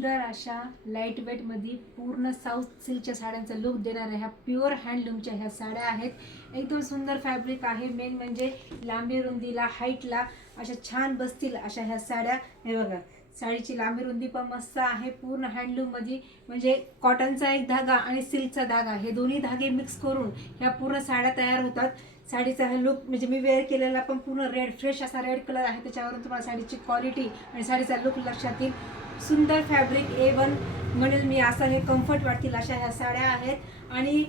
सुंदर अशा लाईट वेटमध्ये पूर्ण साऊथ सिल्कच्या साड्यांचा लुक देणाऱ्या ह्या प्युअर हँडलूमच्या ह्या साड्या आहेत। एकदम सुंदर फॅब्रिक आहे। मेन म्हणजे लांबी रुंदीला हाईटला अशा छान बसतील अशा ह्या साड्या। हे बघा, साडीची लांबी रुंदी पण मस्त आहे। पूर्ण हँडलूममध्ये म्हणजे कॉटनचा एक धागा आणि सिल्कचा धागा हे दोन्ही धागे मिक्स करून ह्या पूर्ण साड्या तयार होतात। साडीचा हा लुक म्हणजे मी वेअर केलेला पण पूर्ण रेड, फ्रेश असा रेड कलर आहे। त्याच्यावरून तुम्हाला साडीची क्वालिटी आणि साडीचा लुक लक्षात येईल। सुंदर फॅब्रिक A1 म्हणेल मी, असं हे कम्फर्ट वाटतील अशा ह्या साड्या आहेत। आणि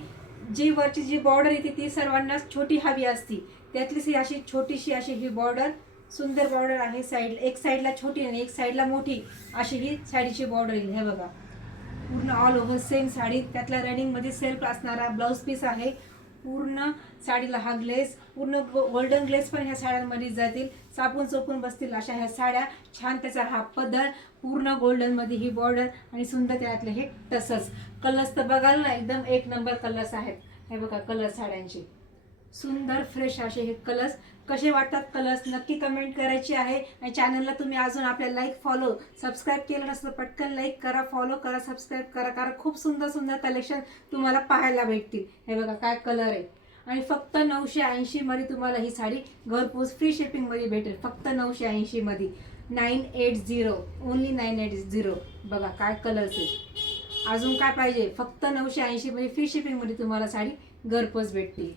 जी वरची जी बॉर्डर येते ती सर्वांनाच छोटी हवी असती, त्यातलीच ही अशी छोटीशी अशी ही बॉर्डर, सुंदर बॉर्डर आहे। साईड एक साईडला छोटी आणि एक साईडला मोठी अशी ही साडीची बॉर्डर येईल। हे बघा, पूर्ण ऑल ओव्हर सेम साडी, त्यातला रनिंगमध्ये सेल्फ असणारा ब्लाऊज पीस आहे। पूर्ण साडीला हा ग्लेस, पूर्ण गोल्डन ग्लेस पण ह्या साड्यांमध्ये जातील, सापून चोपून बसतील अशा ह्या साड्या। छान त्याचा हा पदर, पूर्ण गोल्डन मध्ये ही बॉर्डर आणि सुंदर त्यातले हे टसल्स। कलर्स तर बघाल ना, एकदम एक नंबर कलर्स आहेत। हे बघा कलर साड्यांचे सुंदर फ्रेश असे हे कलर्स। कसे वाटतात कलर्स नक्की कमेंट करायची आहे। आणि चॅनलला तुम्ही अजून आपल्या लाईक, फॉलो, सबस्क्राईब केलं नसतं पटकन लाईक करा, फॉलो करा, सबस्क्राईब करा, कारण खूप सुंदर सुंदर कलेक्शन तुम्हाला पाहायला भेटतील। हे बघा काय कलर आहे। आणि फक्त 980 मध्ये तुम्हाला ही साडी घरपोच फ्री शिपिंग मध्ये भेटेल। फक्त 980 मध्ये, 980 ओनली 980। बघा काय कलर्स आहे। अजून काय पाहिजे, फक्त 980 मध्ये फ्री शिपिंग मध्ये तुम्हाला साडी घरपोच भेटते।